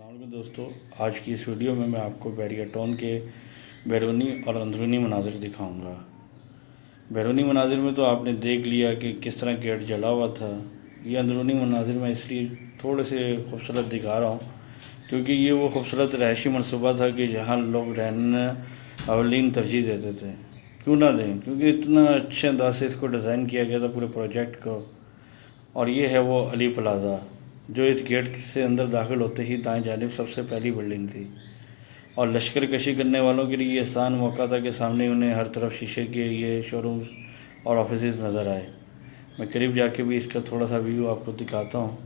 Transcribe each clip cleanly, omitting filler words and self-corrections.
السلام علیکم دوستو، آج کی اس ویڈیو میں آپ کو بیریا ٹاؤن کے بیرونی اور اندرونی مناظر دکھاؤں گا۔ بیرونی مناظر میں تو آپ نے دیکھ لیا کہ کس طرح گیٹ جلا ہوا تھا۔ یہ اندرونی مناظر میں اس لیے تھوڑے سے خوبصورت دکھا رہا ہوں کیونکہ یہ وہ خوبصورت رہائشی منصوبہ تھا کہ جہاں لوگ رہنے اولین ترجیح دیتے تھے۔ کیوں نہ دیں، کیونکہ اتنا اچھے انداز سے اس کو ڈیزائن کیا گیا تھا پورے پروجیکٹ کو۔ اور یہ ہے وہ علی پلازا، جو اس گیٹ سے اندر داخل ہوتے ہی دائیں جانب سب سے پہلی بلڈنگ تھی، اور لشکر کشی کرنے والوں کے لیے یہ آسان موقع تھا کہ سامنے انہیں ہر طرف شیشے کے یہ شو رومز اور آفیسز نظر آئے۔ میں قریب جا کے بھی اس کا تھوڑا سا ویو آپ کو دکھاتا ہوں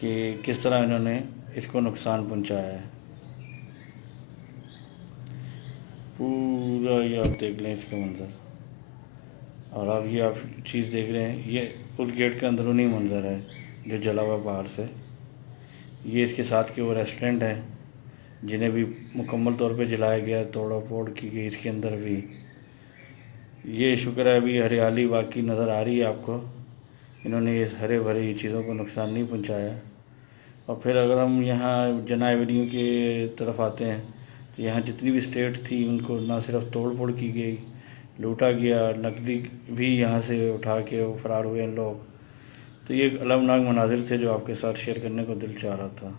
کہ کس طرح انہوں نے اس کو نقصان پہنچایا ہے۔ پورا یہ آپ دیکھ لیں اس کا منظر، اور اب یہ آپ چیز دیکھ رہے ہیں، یہ اس گیٹ کا اندرونی منظر ہے جو جلا ہوا باہر سے۔ یہ اس کے ساتھ کے وہ ریسٹورنٹ ہیں جنہیں بھی مکمل طور پہ جلایا گیا، توڑ پھوڑ کی گئی اس کے اندر بھی۔ یہ شکر ہے ابھی ہریالی باقی نظر آ رہی ہے آپ کو، انہوں نے اس ہرے بھرے چیزوں کو نقصان نہیں پہنچایا۔ اور پھر اگر ہم یہاں جناح ایونیو کی طرف آتے ہیں تو یہاں جتنی بھی اسٹیٹ تھی ان کو نہ صرف توڑ پھوڑ کی گئی، لوٹا گیا، نقدی بھی یہاں سے اٹھا کے فرار ہوئے ان لوگ۔ تو یہ ایک المناک مناظر تھے جو آپ کے ساتھ شیئر کرنے کو دل چاہ رہا تھا۔